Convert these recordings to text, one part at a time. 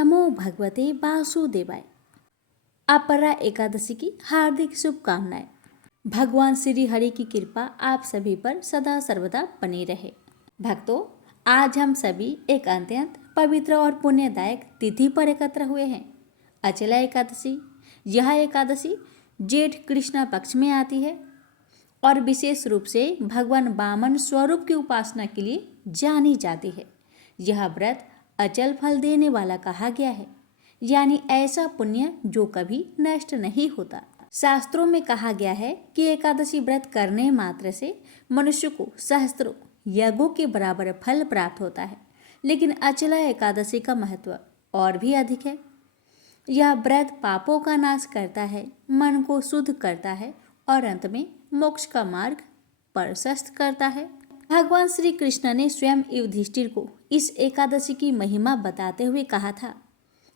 नमो भगवते वासुदेवाय। अपरा एकादशी की हार्दिक शुभकामनाएं। भगवान श्री हरि की कृपा आप सभी पर सदा सर्वदा बनी रहे। भक्तों, आज हम सभी एक अत्यंत पवित्र और पुण्यदायक तिथि पर एकत्र हुए हैं, अचला एकादशी। यह एकादशी जेठ कृष्ण पक्ष में आती है और विशेष रूप से भगवान वामन स्वरूप की उपासना के लिए जानी जाती है। यह व्रत अचल फल देने वाला कहा गया है, यानी ऐसा पुण्य जो कभी नष्ट नहीं होता। शास्त्रों में कहा गया है कि एकादशी व्रत करने मात्र से मनुष्य को सहस्त्रों यज्ञों के बराबर फल प्राप्त होता है, लेकिन अचला एकादशी का महत्व और भी अधिक है। यह व्रत पापों का नाश करता है, मन को शुद्ध करता है और अंत में मोक्ष का मार्ग प्रशस्त करता है। भगवान श्री कृष्ण ने स्वयं युधिष्ठिर को इस एकादशी की महिमा बताते हुए कहा था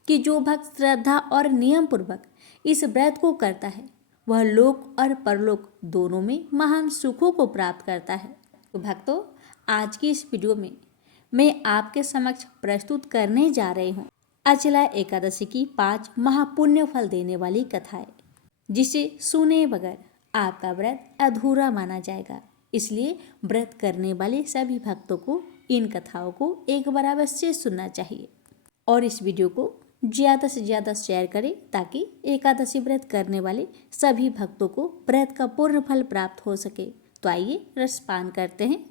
कि जो भक्त श्रद्धा और नियम पूर्वक इस व्रत को करता है वह लोक और परलोक दोनों में महान सुखों को प्राप्त करता है। तो भक्तों, आज की इस वीडियो में मैं आपके समक्ष प्रस्तुत करने जा रही हूँ अचला एकादशी की 5 महापुण्य फल देने वाली कथाएं, जिसे सुने बगैर आपका व्रत अधूरा माना जाएगा। इसलिए व्रत करने वाले सभी भक्तों को इन कथाओं को एक बार अवश्य सुनना चाहिए और इस वीडियो को ज़्यादा से ज़्यादा शेयर करें ताकि एकादशी व्रत करने वाले सभी भक्तों को व्रत का पूर्ण फल प्राप्त हो सके। तो आइए रसपान करते हैं।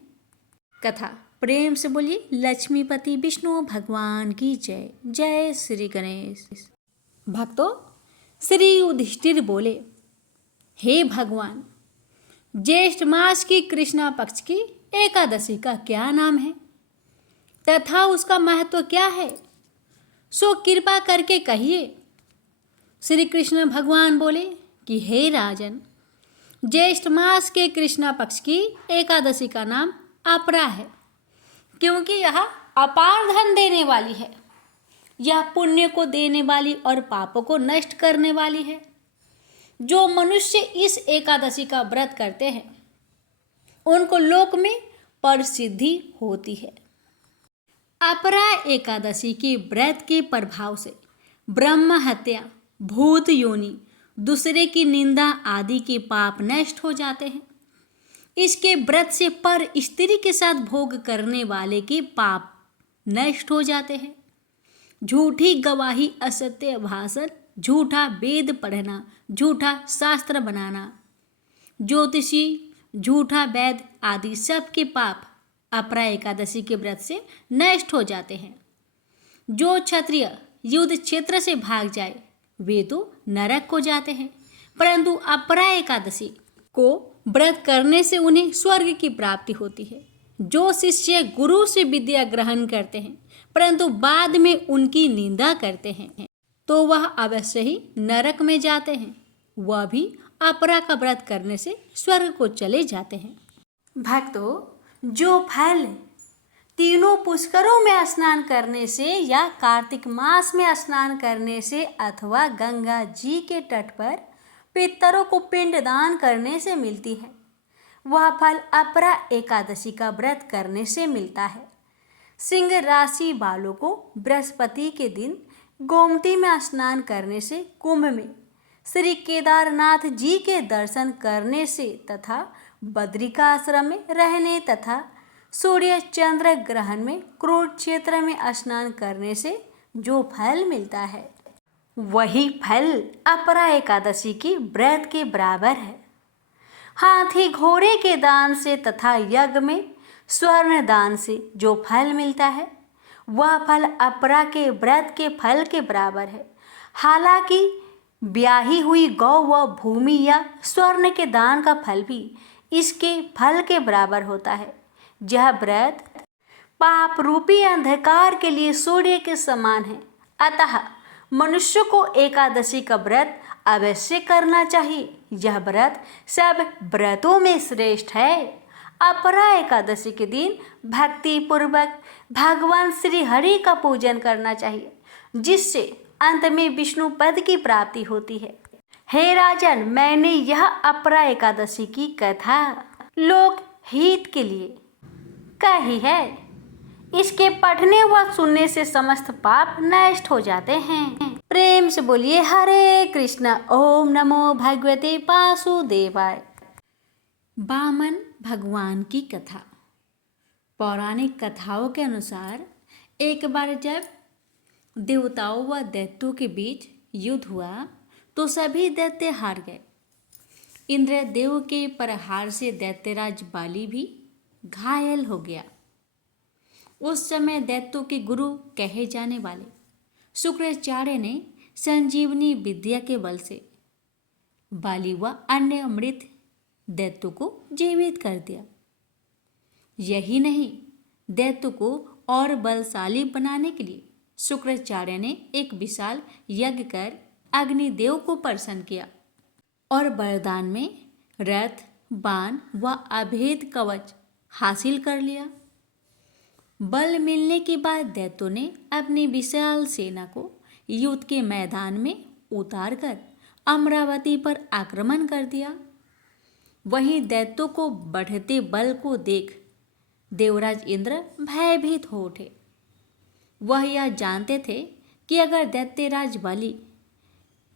कथा प्रेम से बोलिए लक्ष्मीपति विष्णु भगवान की जय। जय श्री गणेश। भक्तों, श्री युधिष्ठिर बोले, हे भगवान, ज्येष्ठ मास की कृष्णा पक्ष की एकादशी का क्या नाम है तथा उसका महत्व क्या है, सो कृपा करके कहिए। श्री कृष्ण भगवान बोले कि हे राजन, ज्येष्ठ मास के कृष्णा पक्ष की एकादशी का नाम अपरा है, क्योंकि यह अपार धन देने वाली है। यह पुण्य को देने वाली और पापों को नष्ट करने वाली है। जो मनुष्य इस एकादशी का व्रत करते हैं उनको लोक में प्रसिद्धि होती है। अपरा एकादशी के व्रत के प्रभाव से ब्रह्म हत्या, भूत योनि, दूसरे की निंदा आदि के पाप नष्ट हो जाते हैं। इसके व्रत से पर स्त्री के साथ भोग करने वाले के पाप नष्ट हो जाते हैं। झूठी गवाही, असत्य भाषण, झूठा वेद पढ़ना, झूठा शास्त्र बनाना, ज्योतिषी, झूठा वैद आदि सब के पाप अपरा एकादशी के व्रत से नष्ट हो जाते हैं। जो क्षत्रिय युद्ध क्षेत्र से भाग जाए वे तो नरक को जाते हैं, परंतु अपरा एकादशी को व्रत करने से उन्हें स्वर्ग की प्राप्ति होती है। जो शिष्य गुरु से विद्या ग्रहण करते हैं परंतु बाद में उनकी निंदा करते हैं तो वह अवश्य ही नरक में जाते हैं। वह भी अपरा का व्रत करने से स्वर्ग को चले जाते हैं। भक्तों, जो फल तीनों पुष्करों में स्नान करने से या कार्तिक मास में स्नान करने से अथवा गंगा जी के तट पर पितरों को पिंडदान करने से मिलती है, वह फल अपरा एकादशी का व्रत करने से मिलता है। सिंह राशि वालों को बृहस्पति के दिन गोमती में स्नान करने से, कुंभ में श्री केदारनाथ जी के दर्शन करने से तथा बद्रिकाश्रम में रहने तथा सूर्य चंद्र ग्रहण में कुरुक्षेत्र में स्नान करने से जो फल मिलता है वही फल अपरा एकादशी की व्रत के बराबर है। हाथी घोड़े के दान से तथा यज्ञ में स्वर्ण दान से जो फल मिलता है वह फल अपरा के व्रत के फल के बराबर है। हालांकि ब्याही हुई गौ व भूमि या स्वर्ण के दान का फल भी इसके फल के बराबर होता है। यह व्रत पाप रूपी अंधकार के लिए सूर्य के समान है, अतः मनुष्य को एकादशी का व्रत अवश्य करना चाहिए। यह व्रत सब व्रतों में श्रेष्ठ है। अपरा एकादशी के दिन भक्ति पूर्वक भगवान श्री हरि का पूजन करना चाहिए, जिससे अंत में विष्णु पद की प्राप्ति होती है। हे राजन, मैंने यह अपरा एकादशी की कथा लोक हित के लिए कही है। इसके पढ़ने व सुनने से समस्त पाप नष्ट हो जाते हैं। प्रेम से बोलिए हरे कृष्ण। ओम नमो भगवते वासुदेवाय। वामन भगवान की कथा। पौराणिक कथाओं के अनुसार एक बार जब देवताओं व दैत्यों के बीच युद्ध हुआ तो सभी दैत्य हार गए। इंद्रदेव के प्रहार से दैत्यराज बाली भी घायल हो गया। उस समय दैत्यों के गुरु कहे जाने वाले शुक्राचार्य ने संजीवनी विद्या के बल से बाली व अन्य मृत दैत्यों को जीवित कर दिया। यही नहीं, दैत्यों को और बलशाली बनाने के लिए शुक्राचार्य ने एक विशाल यज्ञ कर अग्निदेव को प्रसन्न किया और वरदान में रथ, बाण व अभेद कवच हासिल कर लिया। बल मिलने के बाद दैत्यों ने अपनी विशाल सेना को युद्ध के मैदान में उतारकर अमरावती पर आक्रमण कर दिया। वहीं दैत्यों को बढ़ते बल को देख देवराज इंद्र भयभीत हो उठे। वह यह जानते थे कि अगर दैत्यराज बलि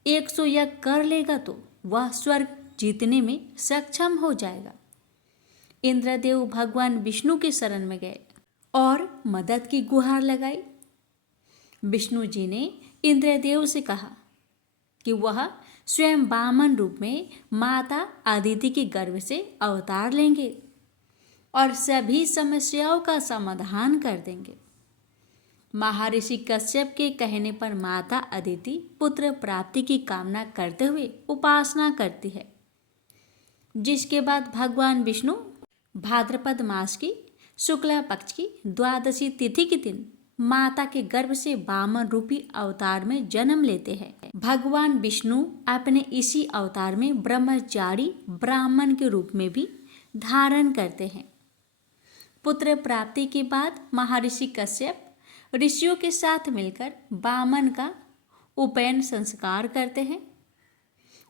100 यज्ञ कर लेगा तो वह स्वर्ग जीतने में सक्षम हो जाएगा। इंद्रदेव भगवान विष्णु की शरण में गए और मदद की गुहार लगाई। विष्णु जी ने इंद्रदेव से कहा कि वह स्वयं वामन रूप में माता अदिति के गर्भ से अवतार लेंगे और सभी समस्याओं का समाधान कर देंगे। महर्षि कश्यप के कहने पर माता अदिति पुत्र प्राप्ति की कामना करते हुए उपासना करती है, जिसके बाद भगवान विष्णु भाद्रपद मास की शुक्ला पक्ष की द्वादशी तिथि के दिन माता के गर्भ से वामन रूपी अवतार में जन्म लेते हैं। भगवान विष्णु अपने इसी अवतार में ब्रह्मचारी ब्राह्मण के रूप में भी धारण करते हैं। पुत्र प्राप्ति के बाद महर्षि कश्यप ऋषियों के साथ मिलकर वामन का उपनयन संस्कार करते हैं।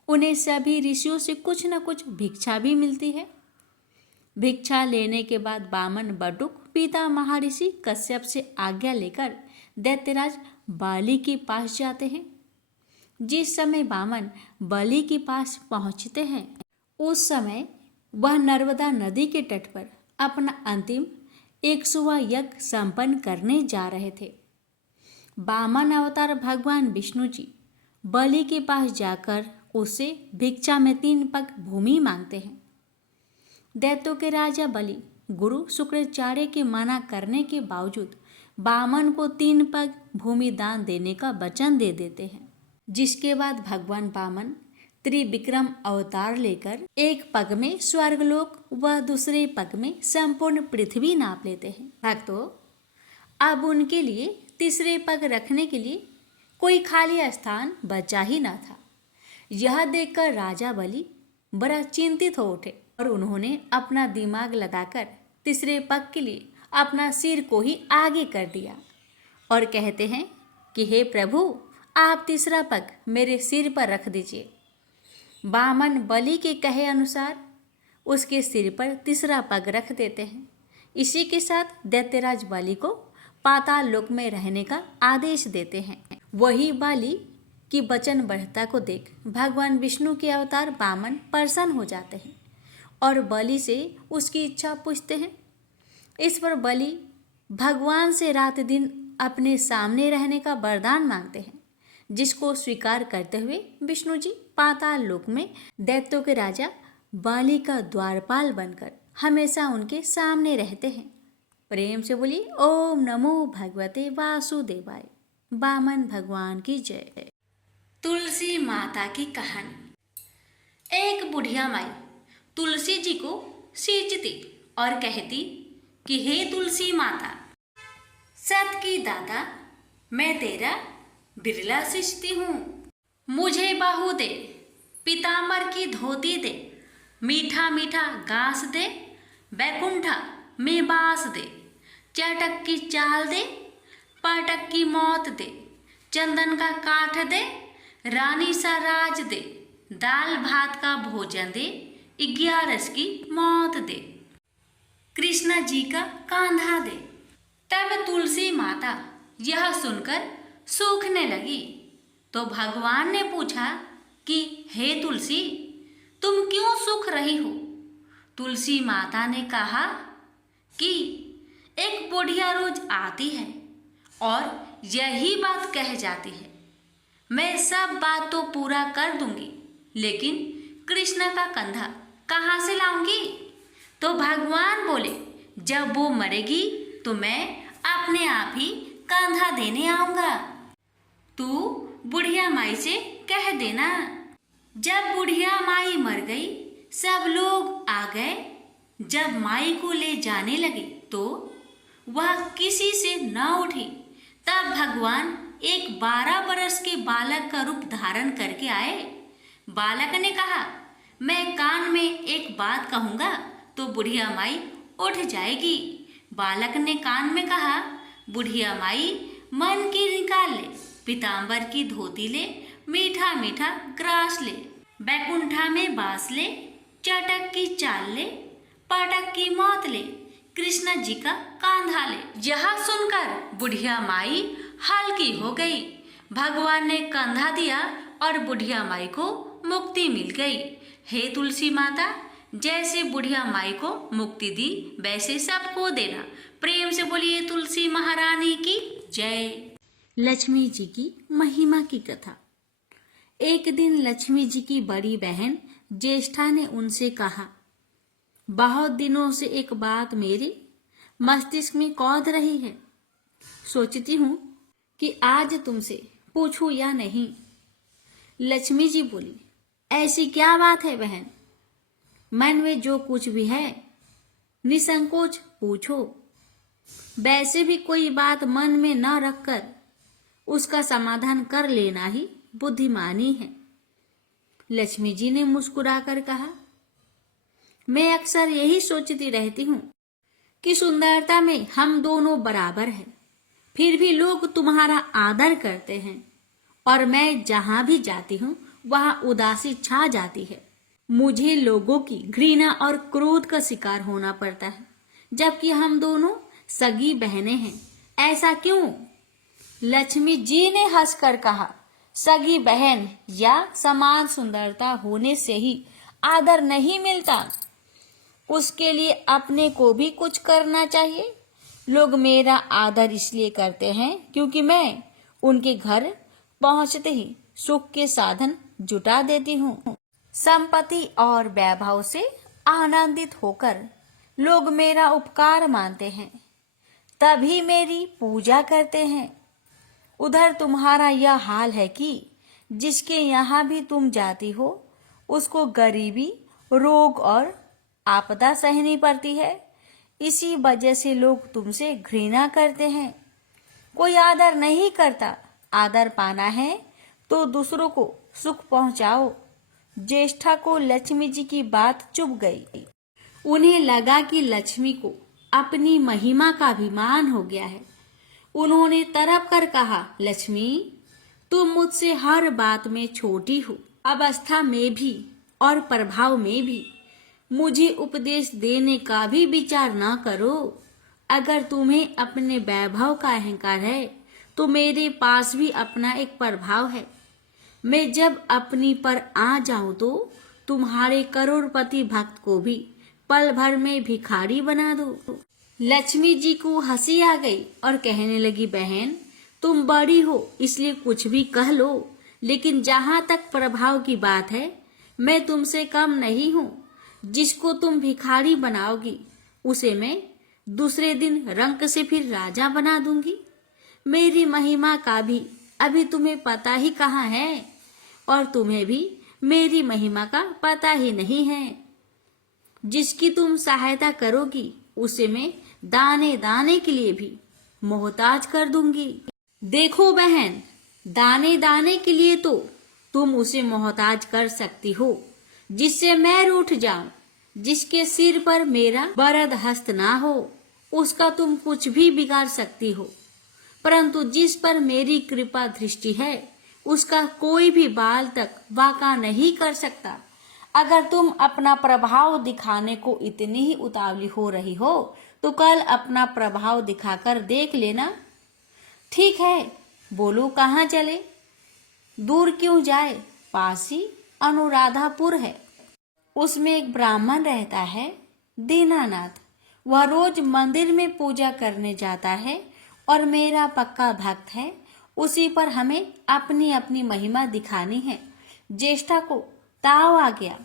उन्हें सभी ऋषियों से कुछ न कुछ भिक्षा भी मिलती है। भिक्षा लेने के बाद वामन बटुक पिता महर्षि कश्यप से आज्ञा लेकर दैत्यराज बाली के पास जाते हैं। जिस समय वामन बाली के पास पहुंचते हैं उस समय वह नर्मदा नदी के तट पर अपना अंतिम 100वां यज्ञ संपन्न करने जा रहे थे। वामन अवतार भगवान विष्णु जी बलि के पास जाकर उससे भिक्षा में 3 पग भूमि मांगते हैं। दैत्यों के राजा बलि गुरु शुक्राचार्य के मना करने के बावजूद वामन को 3 पग भूमि दान देने का वचन दे देते हैं, जिसके बाद भगवान वामन त्रिविक्रम अवतार लेकर एक पग में स्वर्गलोक व दूसरे पग में संपूर्ण पृथ्वी नाप लेते हैं। भक्तों, अब उनके लिए तीसरे पग रखने के लिए कोई खाली स्थान बचा ही न था। यह देखकर राजा बलि बड़ा चिंतित हो उठे और उन्होंने अपना दिमाग लगाकर तीसरे पग के लिए अपना सिर को ही आगे कर दिया और कहते हैं कि हे प्रभु, आप तीसरा पग मेरे सिर पर रख दीजिए। वामन बलि के कहे अनुसार उसके सिर पर तीसरा पग रख देते हैं। इसी के साथ दैत्यराज बलि को पाताल लोक में रहने का आदेश देते हैं। वही बाली की वचन बढ़ता को देख भगवान विष्णु के अवतार वामन प्रसन्न हो जाते हैं और बलि से उसकी इच्छा पूछते हैं। इस पर बलि भगवान से रात दिन अपने सामने रहने का वरदान मांगते हैं, जिसको स्वीकार करते हुए विष्णु जी पाताल लोक में दैत्यों के राजा बाली का द्वारपाल बनकर हमेशा उनके सामने रहते हैं। प्रेम से बोलिए ओम नमो भगवते वासुदेवाय। वामन भगवान की जय। तुलसी माता की कहानी। एक बुढ़िया माई तुलसी जी को सींचती और कहती कि हे तुलसी माता, सत की दाता, मैं तेरा बिरला सींचती हूँ। मुझे बाहु दे, पीतांबर की धोती दे, मीठा मीठा घास दे, बैकुंठा में बास दे, चटक की चाल दे, पाटक की मौत दे, चंदन का काठ दे, रानी सा राज दे, दाल भात का भोजन दे, 11 की मौत दे, कृष्णा जी का कांधा दे, तब तुलसी माता यह सुनकर सूखने लगी तो भगवान ने पूछा कि हे तुलसी, तुम क्यों सूख रही हो? तुलसी माता ने कहा कि एक बुढ़िया रोज आती है और यही बात कह जाती है, मैं सब बात तो पूरा कर दूंगी, लेकिन कृष्ण का कंधा कहाँ से लाऊंगी? तो भगवान बोले, जब वो मरेगी तो मैं अपने आप ही कंधा देने आऊंगा। तू बुढ़िया माई से कह देना। जब बुढ़िया माई मर गई, सब लोग आ गए। जब माई को ले जाने लगे तो वह किसी से न उठी। तब भगवान एक 12 बरस के बालक का रूप धारण करके आए। बालक ने कहा, मैं कान में एक बात कहूँगा तो बुढ़िया माई उठ जाएगी। बालक ने कान में कहा, बुढ़िया माई मन की निकाल ले, पीताम्बर की धोती ले, मीठा मीठा ग्रास ले, बैकुंठा में बास ले, चटक की चाल ले, पाठक की मौत ले, कृष्ण जी का कांधा ले। यह सुनकर बुढ़िया माई हल्की हो गई। भगवान ने कंधा दिया और बुढ़िया माई को मुक्ति मिल गई। हे तुलसी माता, जैसे बुढ़िया माई को मुक्ति दी वैसे सबको देना। प्रेम से बोलिए तुलसी महारानी की जय। लक्ष्मी जी की महिमा की कथा। एक दिन लक्ष्मी जी की बड़ी बहन ज्येष्ठा ने उनसे कहा, बहुत दिनों से एक बात मेरे मस्तिष्क में कौंध रही है, सोचती हूँ कि आज तुमसे पूछूं या नहीं। लक्ष्मी जी बोली, ऐसी क्या बात है बहन, मन में जो कुछ भी है निसंकोच पूछो। वैसे भी कोई बात मन में न रखकर उसका समाधान कर लेना ही बुद्धिमानी है। लक्ष्मी जी ने मुस्कुराकर कहा, मैं अक्सर यही सोचती रहती हूँ कि सुंदरता में हम दोनों बराबर हैं, फिर भी लोग तुम्हारा आदर करते हैं और मैं जहां भी जाती हूँ वहां उदासी छा जाती है। मुझे लोगों की घृणा और क्रोध का शिकार होना पड़ता है, जबकि हम दोनों सगी बहनें हैं। ऐसा क्यों? लक्ष्मी जी ने हंसकर कहा, सगी बहन या समान सुंदरता होने से ही आदर नहीं मिलता, उसके लिए अपने को भी कुछ करना चाहिए। लोग मेरा आदर इसलिए करते हैं क्योंकि मैं उनके घर पहुंचते ही सुख के साधन जुटा देती हूँ। संपत्ति और वैभव से आनंदित होकर लोग मेरा उपकार मानते हैं, तभी मेरी पूजा करते हैं। उधर तुम्हारा यह हाल है कि जिसके यहाँ भी तुम जाती हो उसको गरीबी, रोग और आपदा सहनी पड़ती है। इसी वजह से लोग तुमसे घृणा करते हैं। कोई आदर नहीं करता। आदर पाना है तो दूसरों को सुख पहुंचाओ। ज्येष्ठा को लक्ष्मी जी की बात चुभ गई। उन्हें लगा कि लक्ष्मी को अपनी महिमा का अभिमान हो गया है। उन्होंने तड़प कर कहा, लक्ष्मी, तुम मुझसे हर बात में छोटी हो, अवस्था में भी और प्रभाव में भी। मुझे उपदेश देने का भी विचार ना करो। अगर तुम्हें अपने वैभव का अहंकार है तो मेरे पास भी अपना एक प्रभाव है। मैं जब अपनी पर आ जाऊं तो तुम्हारे करोड़पति भक्त को भी पल भर में भिखारी बना दो। लक्ष्मी जी को हंसी आ गई और कहने लगी, बहन, तुम बड़ी हो इसलिए कुछ भी कह लो, लेकिन जहां तक प्रभाव की बात है मैं तुमसे कम नहीं हूँ। जिसको तुम भिखारी बनाओगी उसे मैं दूसरे दिन रंक से फिर राजा बना दूंगी। मेरी महिमा का भी अभी तुम्हें पता ही कहाँ है और तुम्हें भी मेरी महिमा का पता ही नहीं है। जिसकी तुम सहायता करोगी उसे मैं दाने दाने के लिए भी मोहताज कर दूंगी। देखो बहन, दाने दाने के लिए तो तुम उसे मोहताज कर सकती हो जिससे मैं रूठ जाऊं। जिसके सिर पर मेरा वरद हस्त ना हो उसका तुम कुछ भी बिगाड़ सकती हो, परंतु जिस पर मेरी कृपा दृष्टि है उसका कोई भी बाल तक वाका नहीं कर सकता। अगर तुम अपना प्रभाव दिखाने को इतनी ही उतावली हो रही हो तो कल अपना प्रभाव दिखाकर देख लेना। ठीक है, बोलो कहाँ चले? दूर क्यों जाए, पास ही अनुराधापुर है। उसमें एक ब्राह्मण रहता है, दीनानाथ। वह रोज मंदिर में पूजा करने जाता है और मेरा पक्का भक्त है। उसी पर हमें अपनी अपनी महिमा दिखानी है। ज्येष्ठा को ताव आ गया।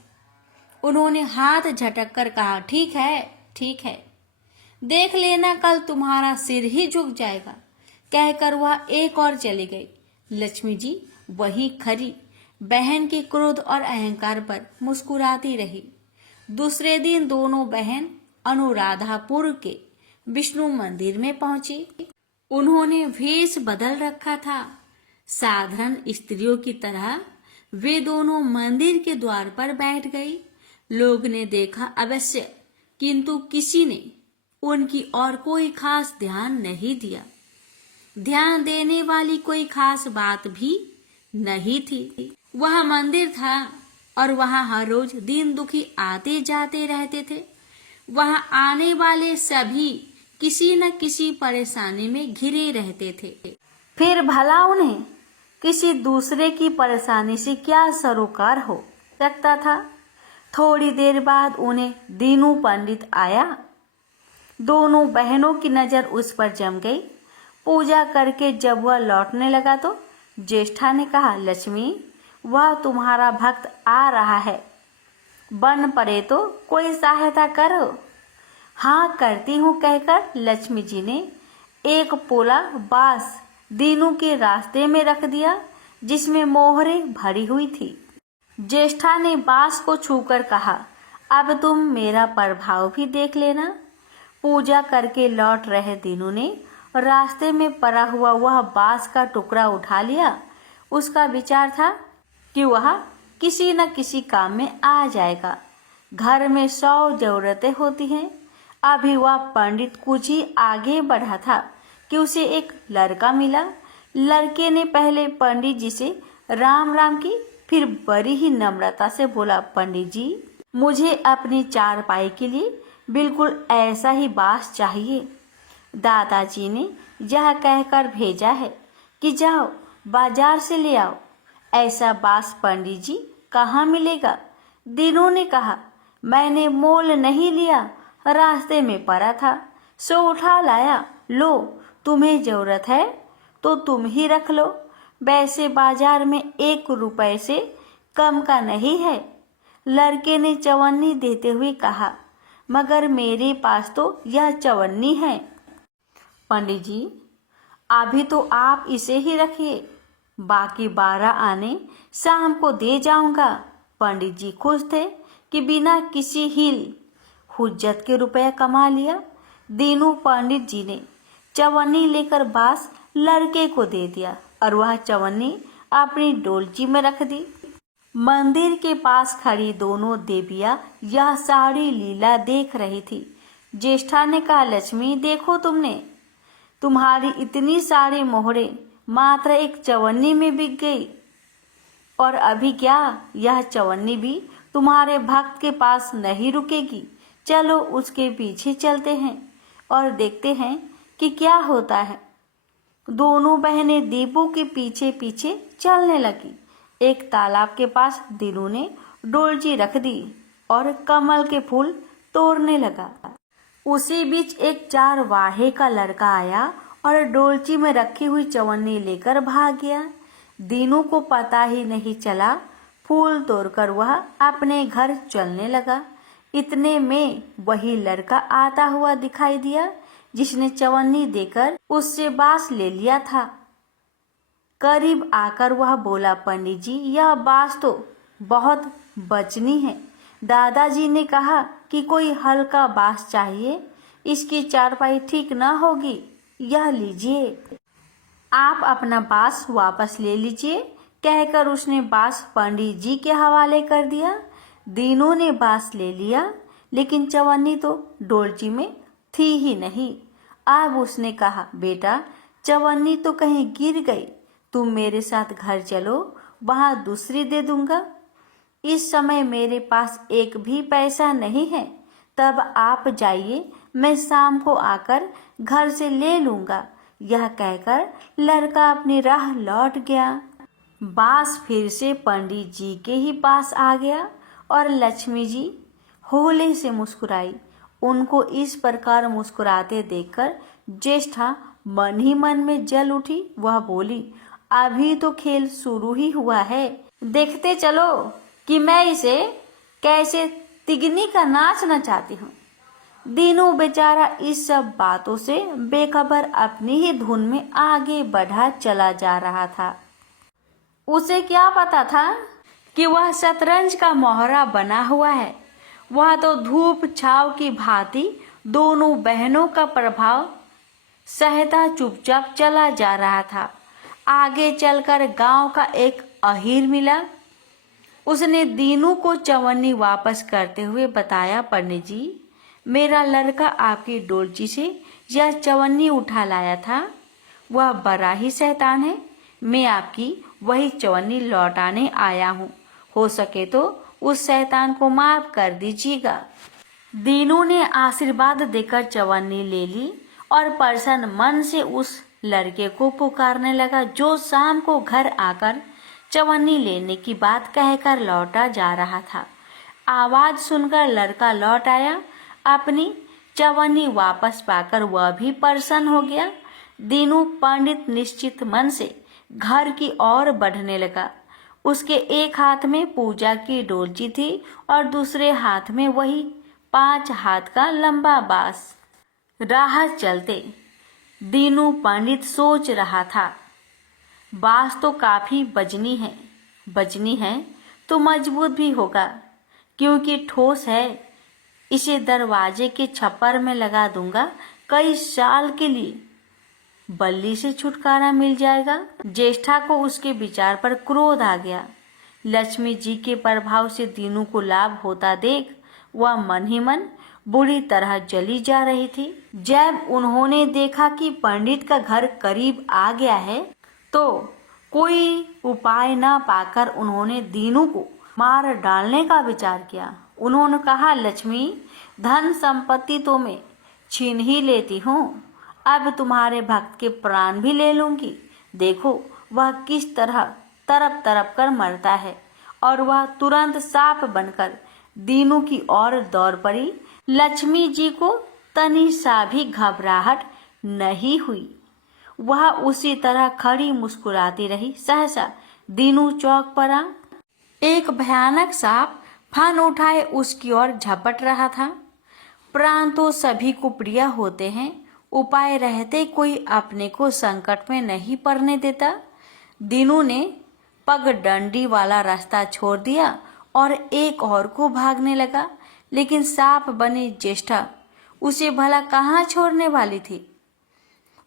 उन्होंने हाथ झटक कर कहा, ठीक है, ठीक है, देख लेना कल तुम्हारा सिर ही झुक जाएगा। कहकर वह एक और चली गई। लक्ष्मी जी वहीं खड़ी बहन के क्रोध और अहंकार पर मुस्कुराती रही। दूसरे दिन दोनों बहन अनुराधापुर के विष्णु मंदिर में पहुंची। उन्होंने वेश बदल रखा था। साधारण स्त्रियों की तरह वे दोनों मंदिर के द्वार पर बैठ गई। लोग ने देखा अवश्य, किंतु किसी ने उनकी और कोई खास ध्यान नहीं दिया। ध्यान देने वाली कोई खास बात भी नहीं थी। वह मंदिर था और वहां हर रोज दीन दुखी आते जाते रहते थे। वहां आने वाले सभी किसी न किसी परेशानी में घिरे रहते थे। फिर भला उन्हें किसी दूसरे की परेशानी से क्या सरोकार हो सकता था। थोड़ी देर बाद उन्हें दीनू पंडित आया। दोनों बहनों की नजर उस पर जम गई। पूजा करके जब वह लौटने लगा तो ज्येष्ठा ने कहा, लक्ष्मी, वह तुम्हारा भक्त आ रहा है, बन पड़े तो कोई सहायता करो। हाँ करती हूँ, कहकर लक्ष्मी जी ने एक पोला बांस दीनू के रास्ते में रख दिया, जिसमें मोहरें भरी हुई थी। ज्येष्ठा ने बांस को छूकर कहा, अब तुम मेरा प्रभाव भी देख लेना। पूजा करके लौट रहे दीनू ने रास्ते में पड़ा हुआ वह बांस का टुकड़ा उठा लिया। उसका विचार था कि वह किसी न किसी काम में आ जाएगा। घर में 100 जरूरतें होती हैं। अभी वह पंडित कुछ ही आगे बढ़ा था कि उसे एक लड़का मिला। लड़के ने पहले पंडित जी से राम राम की, फिर बड़ी ही नम्रता से बोला, पंडित जी, मुझे अपनी चारपाई के लिए बिल्कुल ऐसा ही बांस चाहिए। दादाजी ने यह कहकर भेजा है कि जाओ बाजार से ले आओ। ऐसा बांस पंडित जी कहाँ मिलेगा? दीनू ने कहा, मैंने मोल नहीं लिया, रास्ते में पड़ा था सो उठा लाया। लो, तुम्हें जरूरत है तो तुम ही रख लो। वैसे बाजार में 1 रुपए से कम का नहीं है। लड़के ने चवन्नी देते हुए कहा, मगर मेरे पास तो यह चवन्नी है। पंडित जी, अभी तो आप इसे ही रखिए, बाकी 12 आने शाम को दे जाऊंगा। पंडित जी खुश थे कि बिना किसी हील हुज्जत के रुपया कमा लिया। दीनू पंडित जी ने चवन्नी लेकर बांस लड़के को दे दिया और वह चवन्नी अपनी डोलची में रख दी। मंदिर के पास खड़ी दोनों देवियां यह सारी लीला देख रही थी। ज्येष्ठा ने कहा, लक्ष्मी, देखो तुमने, तुम्हारी इतनी सारी मोहरें मात्र एक चवन्नी में बिक गई। और अभी क्या, यह चवन्नी भी तुम्हारे भक्त के पास नहीं रुकेगी। चलो उसके पीछे चलते हैं और देखते हैं कि क्या होता है। दोनों बहनें दीपू के पीछे पीछे चलने लगी। एक तालाब के पास दीनू ने डोलची रख दी और कमल के फूल तोड़ने लगा। उसी बीच एक 4 वाहे का लड़का आया और डोलची में रखी हुई चवन्नी लेकर भाग गया। दीनू को पता ही नहीं चला। फूल तोड़कर वह अपने घर चलने लगा। इतने में वही लड़का आता हुआ दिखाई दिया जिसने चवन्नी देकर उससे बांस ले लिया था। करीब आकर वह बोला, पंडित जी, यह बांस तो बहुत बचनी है। दादाजी ने कहा कि कोई हल्का बांस चाहिए, इसकी चारपाई ठीक न होगी। यह लीजिए, आप अपना बांस वापस ले लीजिए, कहकर उसने बांस पंडित जी के हवाले कर दिया। दीनू ने बांस ले लिया, लेकिन चवन्नी तो डोलची में थी ही नहीं। अब उसने कहा, बेटा, चवन्नी तो कहीं गिर गई, तुम मेरे साथ घर चलो, वहां दूसरी दे दूंगा। इस समय मेरे पास एक भी पैसा नहीं है, तब आप जाइए, मैं शाम को आकर घर से ले लूंगा। यह कहकर लड़का अपनी राह लौट गया। बास फिर से पंडित जी के ही पास आ गया और लक्ष्मी जी होले से मुस्कुराई। उनको इस प्रकार मुस्कुराते देखकर ज्येष्ठा मन ही मन में जल उठी। वह बोली, अभी तो खेल शुरू ही हुआ है, देखते चलो कि मैं इसे कैसे तिगनी का नाच नचाती हूँ। दीनू बेचारा इस सब बातों से बेखबर अपनी ही धुन में आगे बढ़ा चला जा रहा था। उसे क्या पता था कि वह शतरंज का मोहरा बना हुआ है। वह तो धूप छाव की भांति दोनों बहनों का प्रभाव सहता चुपचाप चला जा रहा था। आगे चलकर गांव का एक अहीर मिला। उसने दीनू को चवन्नी वापस करते हुए बताया, पंडित जी, मेरा लड़का आपकी डोलची से यह चवन्नी उठा लाया था। वह बड़ा ही शैतान है। मैं आपकी वही चवन्नी लौटाने आया हूँ। हो सके तो उस शैतान को माफ कर दीजिएगा। दीनू ने आशीर्वाद देकर चवन्नी ले ली और प्रसन्न मन से उस लड़के को पुकारने लगा, जो शाम को घर आकर चवन्नी लेने की बात कहकर लौटा जा रहा था। आवाज सुनकर लड़का लौट आया। अपनी चवन्नी वापस पाकर वह भी प्रसन्न हो गया। दीनू पंडित निश्चित मन से घर की ओर बढ़ने लगा। उसके एक हाथ में पूजा की डोलची थी और दूसरे हाथ में वही 5 हाथ का लंबा बांस। राह चलते दीनू पंडित सोच रहा था, बांस तो काफी बजनी है तो मजबूत भी होगा, क्योंकि ठोस है। इसे दरवाजे के छप्पर में लगा दूंगा, कई साल के लिए बल्ली से छुटकारा मिल जाएगा। ज्येष्ठा को उसके विचार पर क्रोध आ गया। लक्ष्मी जी के प्रभाव से दीनू को लाभ होता देख वह मन ही मन बुरी तरह जली जा रही थी। जब उन्होंने देखा कि पंडित का घर करीब आ गया है तो कोई उपाय न पाकर उन्होंने दीनू को मार डालने का विचार किया। उन्होंने कहा, लक्ष्मी, धन संपत्ति तो मैं छीन ही लेती हूँ, अब तुम्हारे भक्त के प्राण भी ले लूंगी। देखो वह किस तरह तरप तरप कर मरता है। और वह तुरंत सांप बनकर दीनू की ओर दौड़ पड़ी। लक्ष्मी जी को तनी सा भी घबराहट नहीं हुई। वह उसी तरह खड़ी मुस्कुराती रही। सहसा दीनू चौक पड़ा। एक भयानक सांप फन उठाए उसकी ओर झपट रहा था। प्राण तो सभी को प्रिय होते हैं, उपाय रहते कोई अपने को संकट में नहीं पड़ने देता। दीनू ने पगडंडी वाला रास्ता छोड़ दिया और एक और को भागने लगा, लेकिन सांप बनी ज्येष्ठा उसे भला कहाँ छोड़ने वाली थी।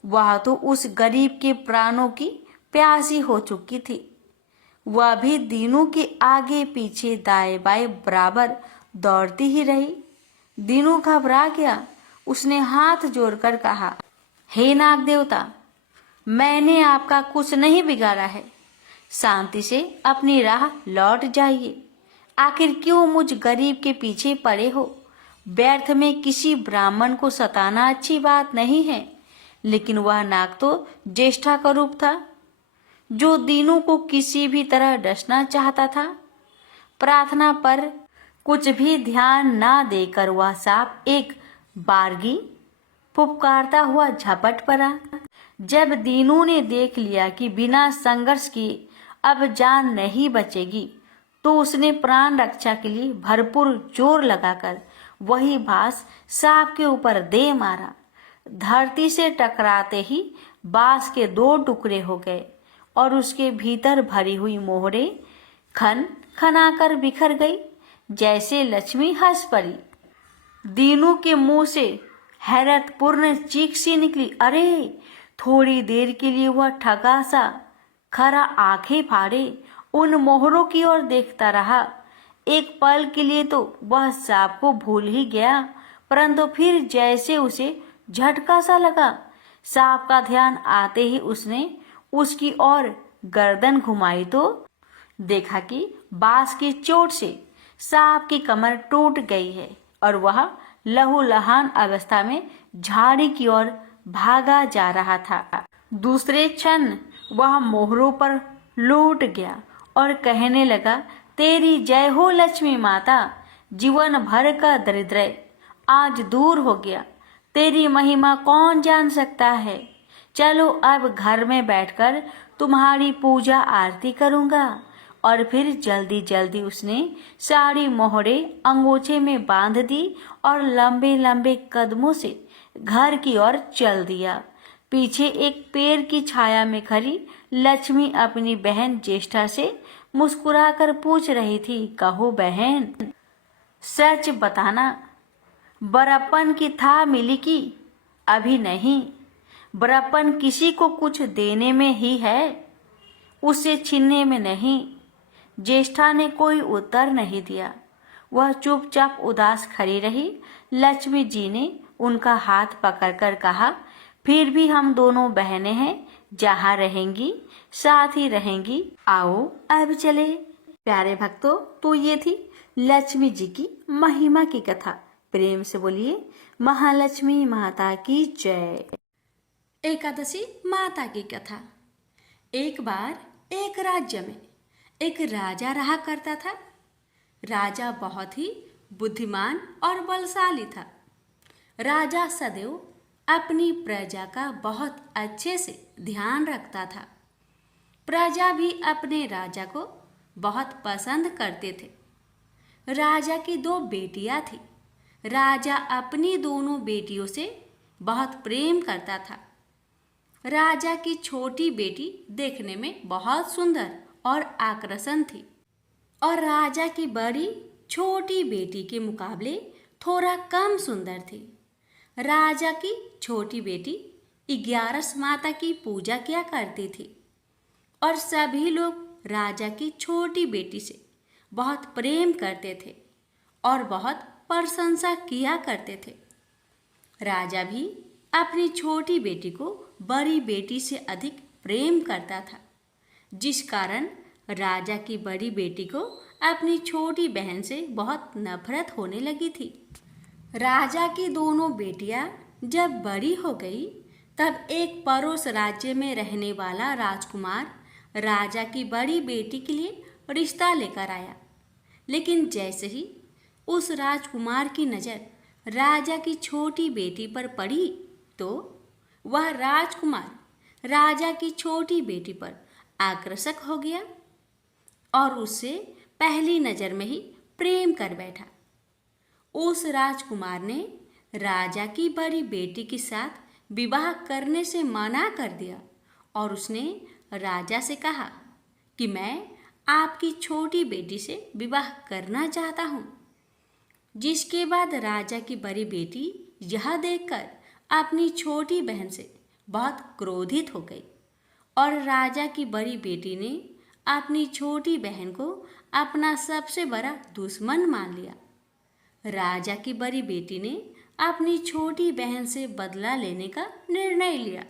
वह तो उस गरीब के प्राणों की प्यासी हो चुकी थी। वह भी दीनू के आगे पीछे दाएं बाएं बराबर दौड़ती ही रही। दीनू घबरा गया। उसने हाथ जोड़कर कहा, हे नाग देवता, मैंने आपका कुछ नहीं बिगाड़ा है, शांति से अपनी राह लौट जाइए। आखिर क्यों मुझ गरीब के पीछे पड़े हो। व्यर्थ में किसी ब्राह्मण को सताना अच्छी बात नहीं है। लेकिन वह नाग तो ज्येष्ठा का रूप था, जो दीनू को किसी भी तरह डसना चाहता था। प्रार्थना पर कुछ भी ध्यान ना देकर वह सांप एक बारगी फुफकारता हुआ झपट पड़ा। जब दीनू ने देख लिया कि बिना संघर्ष किए अब जान नहीं बचेगी, तो उसने प्राण रक्षा के लिए भरपूर जोर लगाकर वही बांस सांप के ऊपर दे मारा। धरती से टकराते ही बांस के 2 टुकड़े हो गए और उसके भीतर भरी हुई मोहरे खन खनाकर बिखर गई, जैसे लक्ष्मी हंस पड़ी। दीनू के मुंह से हैरतपूर्ण चीख सी निकली। अरे! थोड़ी देर के लिए वह ठगा सा खरा आंखें फाड़े उन मोहरों की ओर देखता रहा। एक पल के लिए तो वह सांप को भूल ही गया, परंतु फिर जैसे उसे झटका सा लगा। सांप का ध्यान आते ही उसने उसकी ओर गर्दन घुमाई तो देखा कि बांस की चोट से सांप की कमर टूट गई है और वह लहूलुहान अवस्था में झाड़ी की ओर भागा जा रहा था। दूसरे क्षण वह मोहरों पर लौट गया और कहने लगा, तेरी जय हो लक्ष्मी माता। जीवन भर का दरिद्र आज दूर हो गया। तेरी महिमा कौन जान सकता है। चलो अब घर में बैठकर तुम्हारी पूजा आरती करूँगा। और फिर जल्दी जल्दी उसने सारी मोहरे अंगोछे में बांध दी और लंबे लंबे कदमों से घर की ओर चल दिया। पीछे एक पेड़ की छाया में खड़ी लक्ष्मी अपनी बहन ज्येष्ठा से मुस्कुराकर पूछ रही थी, कहो बहन, सच बताना, बड़प्पन की था मिली की अभी नहीं? बड़प्पन किसी को कुछ देने में ही है, उसे छीनने में नहीं। ज्येष्ठा ने कोई उत्तर नहीं दिया। वह चुपचाप उदास खड़ी रही। लक्ष्मी जी ने उनका हाथ पकड़कर कहा, फिर भी हम दोनों बहनें हैं, जहाँ रहेंगी साथ ही रहेंगी। आओ अब चले। प्यारे भक्तों, तो ये थी लक्ष्मी जी की महिमा की कथा। प्रेम से बोलिए महालक्ष्मी माता की जय। एकादशी माता की कथा। एक बार एक राज्य में एक राजा रहा करता था। राजा बहुत ही बुद्धिमान और बलशाली था। राजा सदैव अपनी प्रजा का बहुत अच्छे से ध्यान रखता था। प्रजा भी अपने राजा को बहुत पसंद करते थे। राजा की 2 बेटियां थी। राजा अपनी दोनों बेटियों से बहुत प्रेम करता था। राजा की छोटी बेटी देखने में बहुत सुंदर और आकर्षण थी और राजा की बड़ी छोटी बेटी के मुकाबले थोड़ा कम सुंदर थी। राजा की छोटी बेटी 11 माता की पूजा किया करती थी और सभी लोग राजा की छोटी बेटी से बहुत प्रेम करते थे और बहुत प्रशंसा किया करते थे। राजा भी अपनी छोटी बेटी को बड़ी बेटी से अधिक प्रेम करता था, जिस कारण राजा की बड़ी बेटी को अपनी छोटी बहन से बहुत नफरत होने लगी थी। राजा की दोनों बेटियां जब बड़ी हो गई, तब एक पड़ोस राज्य में रहने वाला राजकुमार राजा की बड़ी बेटी के लिए रिश्ता लेकर आया। लेकिन जैसे ही उस राजकुमार की नज़र राजा की छोटी बेटी पर पड़ी, तो वह राजकुमार राजा की छोटी बेटी पर आकर्षक हो गया और उससे पहली नज़र में ही प्रेम कर बैठा। उस राजकुमार ने राजा की बड़ी बेटी के साथ विवाह करने से मना कर दिया और उसने राजा से कहा कि मैं आपकी छोटी बेटी से विवाह करना चाहता हूँ। जिसके बाद राजा की बड़ी बेटी यह देखकर अपनी छोटी बहन से बहुत क्रोधित हो गई और राजा की बड़ी बेटी ने अपनी छोटी बहन को अपना सबसे बड़ा दुश्मन मान लिया। राजा की बड़ी बेटी ने अपनी छोटी बहन से बदला लेने का निर्णय लिया,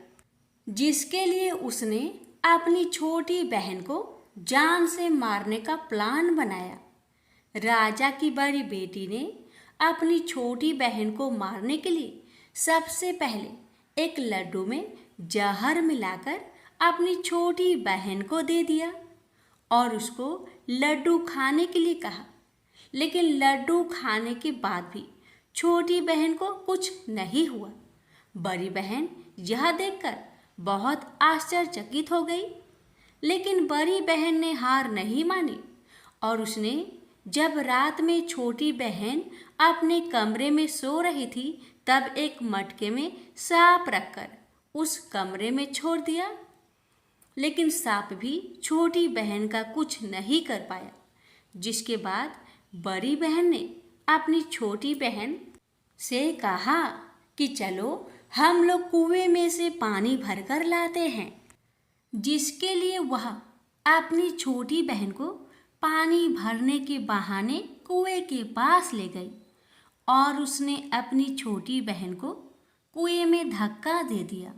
जिसके लिए उसने अपनी छोटी बहन को जान से मारने का प्लान बनाया। राजा की बड़ी बेटी ने अपनी छोटी बहन को मारने के लिए सबसे पहले एक लड्डू में जहर मिलाकर अपनी छोटी बहन को दे दिया और उसको लड्डू खाने के लिए कहा। लेकिन लड्डू खाने के बाद भी छोटी बहन को कुछ नहीं हुआ। बड़ी बहन यह देखकर बहुत आश्चर्यचकित हो गई। लेकिन बड़ी बहन ने हार नहीं मानी और उसने जब रात में छोटी बहन अपने कमरे में सो रही थी, तब एक मटके में सांप रखकर उस कमरे में छोड़ दिया। लेकिन सांप भी छोटी बहन का कुछ नहीं कर पाया, जिसके बाद बड़ी बहन ने अपनी छोटी बहन से कहा कि चलो हम लोग कुएं में से पानी भरकर लाते हैं। जिसके लिए वह अपनी छोटी बहन को पानी भरने के बहाने कुएं के पास ले गई और उसने अपनी छोटी बहन को कुएं में धक्का दे दिया।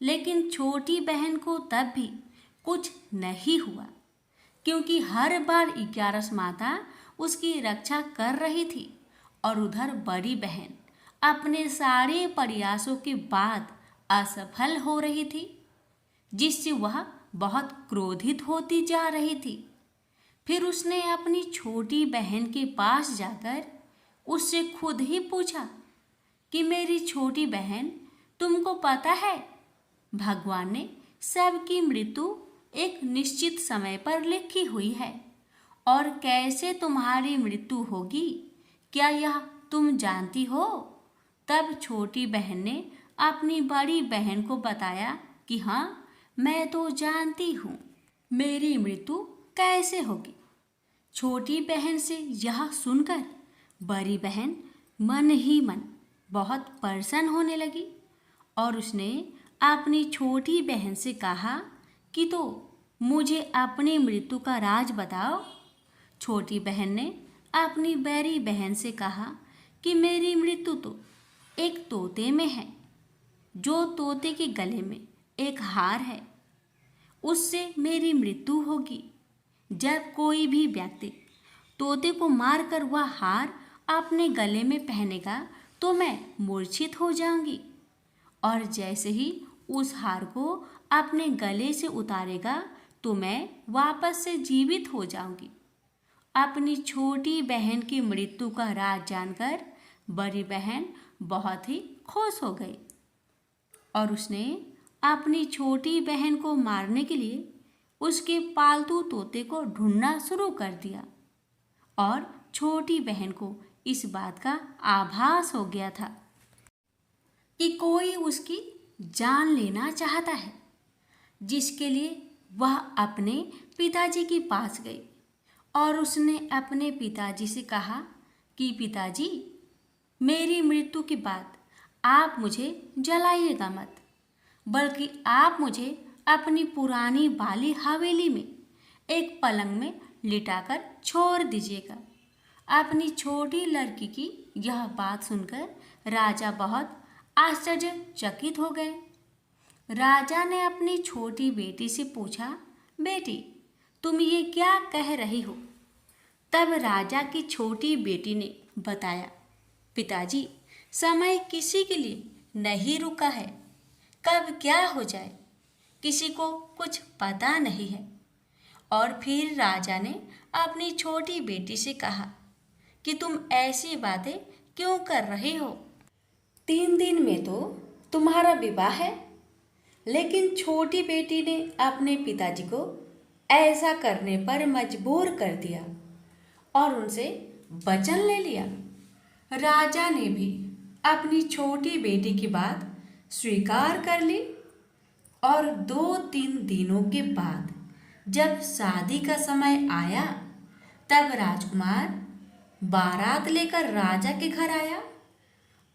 लेकिन छोटी बहन को तब भी कुछ नहीं हुआ, क्योंकि हर बार 11 माता उसकी रक्षा कर रही थी और उधर बड़ी बहन अपने सारे प्रयासों के बाद असफल हो रही थी, जिससे वह बहुत क्रोधित होती जा रही थी। फिर उसने अपनी छोटी बहन के पास जाकर उससे खुद ही पूछा कि मेरी छोटी बहन, तुमको पता है भगवान ने सबकी मृत्यु एक निश्चित समय पर लिखी हुई है, और कैसे तुम्हारी मृत्यु होगी क्या यह तुम जानती हो? तब छोटी बहन ने अपनी बड़ी बहन को बताया कि हाँ, मैं तो जानती हूँ मेरी मृत्यु कैसे होगी। छोटी बहन से यह सुनकर बड़ी बहन मन ही मन बहुत प्रसन्न होने लगी और उसने अपनी छोटी बहन से कहा कि तो मुझे अपनी मृत्यु का राज बताओ। छोटी बहन ने अपनी बड़ी बहन से कहा कि मेरी मृत्यु तो एक तोते में है, जो तोते के गले में एक हार है, उससे मेरी मृत्यु होगी। जब कोई भी व्यक्ति तोते को मारकर वह हार अपने गले में पहनेगा तो मैं मूर्छित हो जाऊंगी, और जैसे ही उस हार को अपने गले से उतारेगा तो मैं वापस से जीवित हो जाऊंगी। अपनी छोटी बहन की मृत्यु का राज जानकर बड़ी बहन बहुत ही खुश हो गई और उसने अपनी छोटी बहन को मारने के लिए उसके पालतू तोते को ढूंढना शुरू कर दिया, और छोटी बहन को इस बात का आभास हो गया था कि कोई उसकी जान लेना चाहता है, जिसके लिए वह अपने पिताजी के पास गई और उसने अपने पिताजी से कहा कि पिताजी, मेरी मृत्यु के बाद आप मुझे जलाइएगा मत, बल्कि आप मुझे अपनी पुरानी वाली हवेली में एक पलंग में लिटाकर छोड़ दीजिएगा। अपनी छोटी लड़की की यह बात सुनकर राजा बहुत आश्चर्यचकित हो गए। राजा ने अपनी छोटी बेटी से पूछा, बेटी, तुम ये क्या कह रही हो? तब राजा की छोटी बेटी ने बताया, पिताजी, समय किसी के लिए नहीं रुका है, कब क्या हो जाए किसी को कुछ पता नहीं है। और फिर राजा ने अपनी छोटी बेटी से कहा कि तुम ऐसी बातें क्यों कर रही हो? 3 दिन में तो तुम्हारा विवाह है। लेकिन छोटी बेटी ने अपने पिताजी को ऐसा करने पर मजबूर कर दिया और उनसे वचन ले लिया। राजा ने भी अपनी छोटी बेटी की बात स्वीकार कर ली और 2-3 दिनों के बाद जब शादी का समय आया तब राजकुमार बारात लेकर राजा के घर आया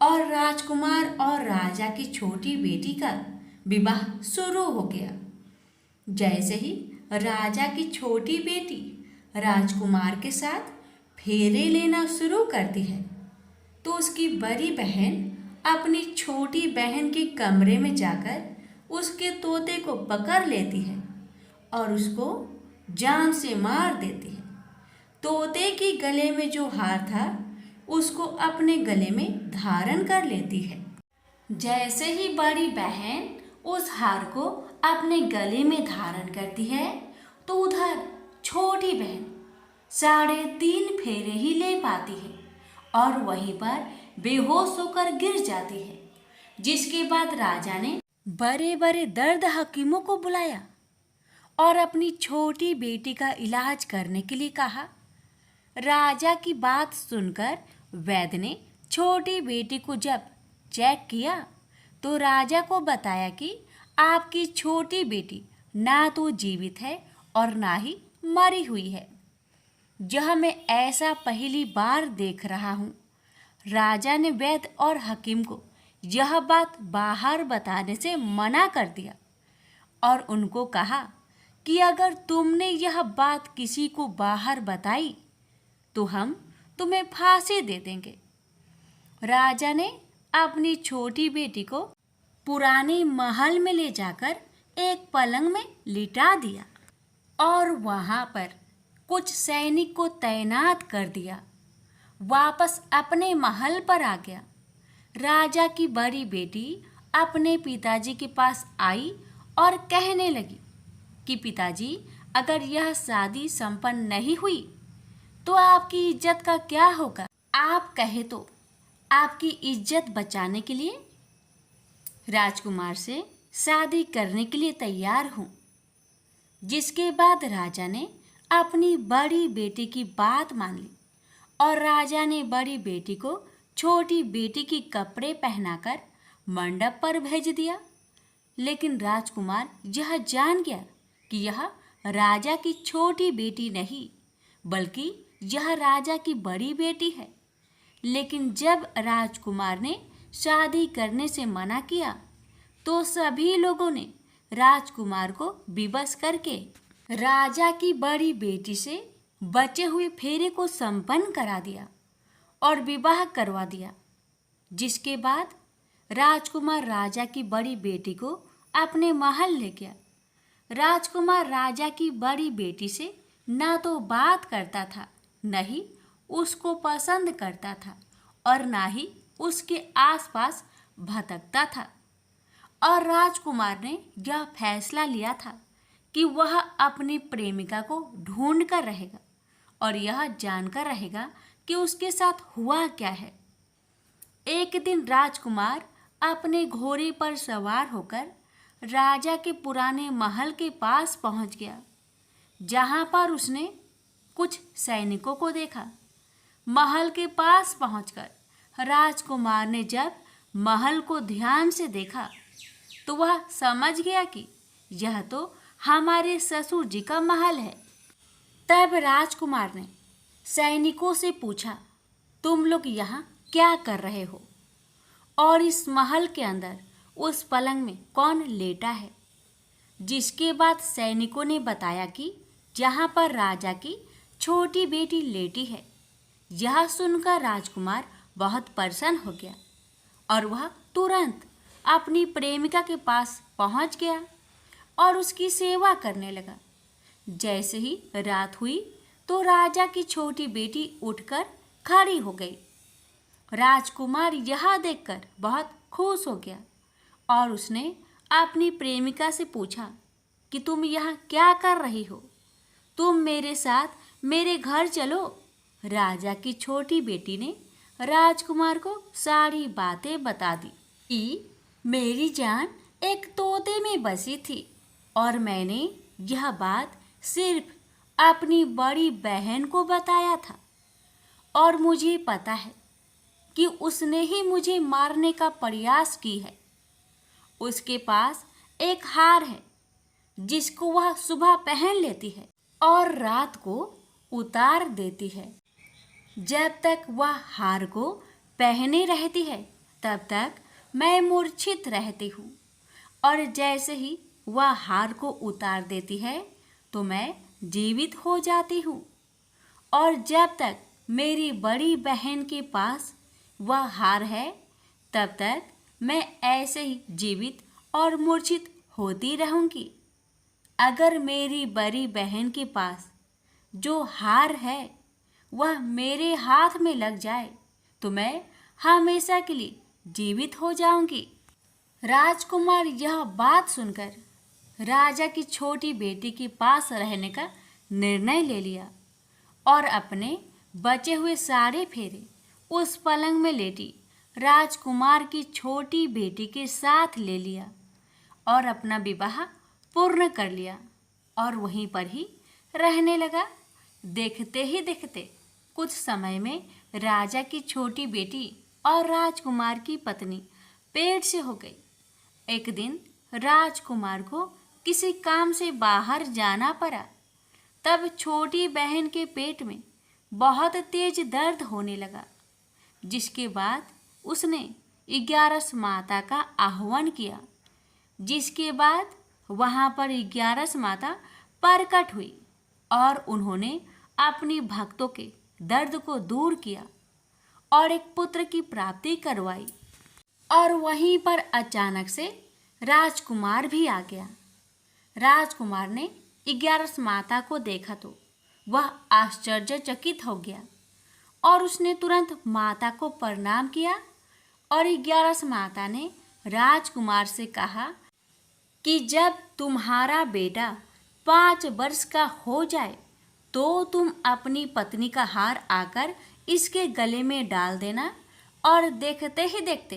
और राजकुमार और राजा की छोटी बेटी का विवाह शुरू हो गया। जैसे ही राजा की छोटी बेटी राजकुमार के साथ फेरे लेना शुरू करती है तो उसकी बड़ी बहन अपनी छोटी बहन के कमरे में जाकर उसके तोते को पकड़ लेती है और उसको जान से मार देती है। तोते के गले में जो हार था उसको अपने गले में धारण कर लेती है। जैसे ही बड़ी बहन उस हार को अपने गले में धारण करती है तो उधर छोटी बहन 3.5 फेरे ही ले पाती है और वहीं पर बेहोश होकर गिर जाती है। जिसके बाद राजा ने बड़े बड़े दर्द हकीमों को बुलाया और अपनी छोटी बेटी का इलाज करने के लिए कहा। राजा की बात सुनकर वैद्य ने छोटी बेटी को जब चेक किया तो राजा को बताया कि आपकी छोटी बेटी ना तो जीवित है और ना ही मरी हुई है। यह मैं ऐसा पहली बार देख रहा हूँ। राजा ने वैद्य और हकीम को यह बात बाहर बताने से मना कर दिया और उनको कहा कि अगर तुमने यह बात किसी को बाहर बताई तो हम तुम्हें फांसी दे देंगे। राजा ने अपनी छोटी बेटी को पुराने महल में ले जाकर एक पलंग में लिटा दिया और वहाँ पर कुछ सैनिक को तैनात कर दिया। वापस अपने महल पर आ गया। राजा की बड़ी बेटी अपने पिताजी के पास आई और कहने लगी कि पिताजी, अगर यह शादी संपन्न नहीं हुई तो आपकी इज्जत का क्या होगा? आप कहे तो आपकी इज्जत बचाने के लिए राजकुमार से शादी करने के लिए तैयार हूँ। जिसके बाद राजा ने अपनी बड़ी बेटी की बात मान ली और राजा ने बड़ी बेटी को छोटी बेटी की कपड़े पहनाकर मंडप पर भेज दिया। लेकिन राजकुमार यह जान गया कि यह राजा की छोटी बेटी नहीं बल्कि यह राजा की बड़ी बेटी है। लेकिन जब राजकुमार ने शादी करने से मना किया तो सभी लोगों ने राजकुमार को विवश करके राजा की बड़ी बेटी से बचे हुए फेरे को संपन्न करा दिया और विवाह करवा दिया। जिसके बाद राजकुमार राजा की बड़ी बेटी को अपने महल ले गया। राजकुमार राजा की बड़ी बेटी से ना तो बात करता था, न ही उसको पसंद करता था और ना ही उसके आसपास भटकता था। और राजकुमार ने यह फैसला लिया था कि वह अपनी प्रेमिका को ढूंढ कर रहेगा और यह जानकर रहेगा कि उसके साथ हुआ क्या है। एक दिन राजकुमार अपने घोड़े पर सवार होकर राजा के पुराने महल के पास पहुंच गया, जहां पर उसने कुछ सैनिकों को देखा। महल के पास पहुंचकर राजकुमार ने जब महल को ध्यान से देखा तो वह समझ गया कि यह तो हमारे ससुर जी का महल है। तब राजकुमार ने सैनिकों से पूछा, तुम लोग यहाँ क्या कर रहे हो और इस महल के अंदर उस पलंग में कौन लेटा है? जिसके बाद सैनिकों ने बताया कि जहाँ पर राजा की छोटी बेटी लेटी है। यह सुनकर राजकुमार बहुत प्रसन्न हो गया और वह तुरंत अपनी प्रेमिका के पास पहुंच गया और उसकी सेवा करने लगा। जैसे ही रात हुई तो राजा की छोटी बेटी उठकर खड़ी हो गई। राजकुमार यह देखकर बहुत खुश हो गया और उसने अपनी प्रेमिका से पूछा कि तुम यहाँ क्या कर रही हो? तुम मेरे साथ मेरे घर चलो। राजा की छोटी बेटी ने राजकुमार को सारी बातें बता दी कि मेरी जान एक तोते में बसी थी और मैंने यह बात सिर्फ अपनी बड़ी बहन को बताया था और मुझे पता है कि उसने ही मुझे मारने का प्रयास की है। उसके पास एक हार है जिसको वह सुबह पहन लेती है और रात को उतार देती है। जब तक वह हार को पहने रहती है तब तक मैं मूर्छित रहती हूँ और जैसे ही वह हार को उतार देती है तो मैं जीवित हो जाती हूँ। और जब तक मेरी बड़ी बहन के पास वह हार है तब तक मैं ऐसे ही जीवित और मूर्छित होती रहूँगी। अगर मेरी बड़ी बहन के पास जो हार है वह मेरे हाथ में लग जाए तो मैं हमेशा के लिए जीवित हो जाऊंगी। राजकुमार यह बात सुनकर राजा की छोटी बेटी के पास रहने का निर्णय ले लिया और अपने बचे हुए सारे फेरे उस पलंग में लेटी राजकुमार की छोटी बेटी के साथ ले लिया और अपना विवाह पूर्ण कर लिया और वहीं पर ही रहने लगा। देखते ही देखते कुछ समय में राजा की छोटी बेटी और राजकुमार की पत्नी पेट से हो गई। एक दिन राजकुमार को किसी काम से बाहर जाना पड़ा। तब छोटी बहन के पेट में बहुत तेज दर्द होने लगा, जिसके बाद उसने 11 माता का आह्वान किया। जिसके बाद वहाँ पर 11 माता प्रकट हुई और उन्होंने अपनी भक्तों के दर्द को दूर किया और एक पुत्र की प्राप्ति करवाई। और वहीं पर अचानक से राजकुमार भी आ गया। राजकुमार ने 11 माता को देखा तो वह आश्चर्यचकित हो गया और उसने तुरंत माता को प्रणाम किया और 11 माता ने राजकुमार से कहा कि जब तुम्हारा बेटा 5 वर्ष का हो जाए तो तुम अपनी पत्नी का हार आकर इसके गले में डाल देना। और देखते ही देखते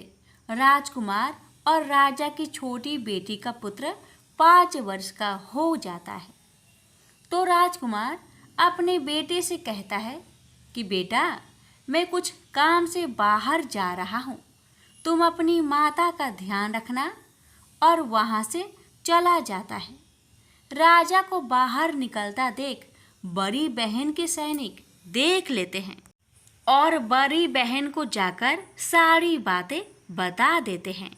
राजकुमार और राजा की छोटी बेटी का पुत्र 5 वर्ष का हो जाता है। तो राजकुमार अपने बेटे से कहता है कि बेटा, मैं कुछ काम से बाहर जा रहा हूँ, तुम अपनी माता का ध्यान रखना। और वहाँ से चला जाता है। राजा को बाहर निकलता देख बड़ी बहन के सैनिक देख लेते हैं और बड़ी बहन को जाकर सारी बातें बता देते हैं।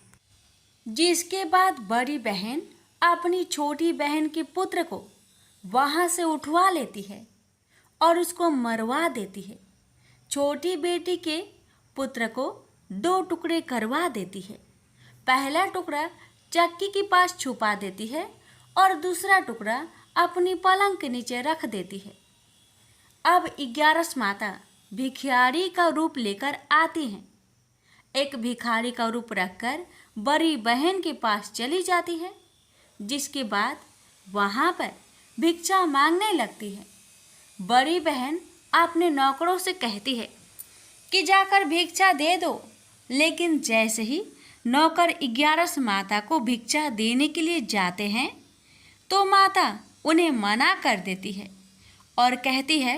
जिसके बाद बड़ी बहन अपनी छोटी बहन के पुत्र को वहाँ से उठवा लेती है और उसको मरवा देती है। छोटी बेटी के पुत्र को 2 टुकड़े करवा देती है। पहला टुकड़ा चक्की के पास छुपा देती है और दूसरा टुकड़ा अपनी पलंग के नीचे रख देती है। अब 11 माता भिखारी का रूप लेकर आती हैं। एक भिखारी का रूप रखकर बड़ी बहन के पास चली जाती है। जिसके बाद वहाँ पर भिक्षा मांगने लगती है। बड़ी बहन अपने नौकरों से कहती है कि जाकर भिक्षा दे दो। लेकिन जैसे ही नौकर 11 माता को भिक्षा देने के लिए जाते हैं तो माता उन्हें मना कर देती है और कहती है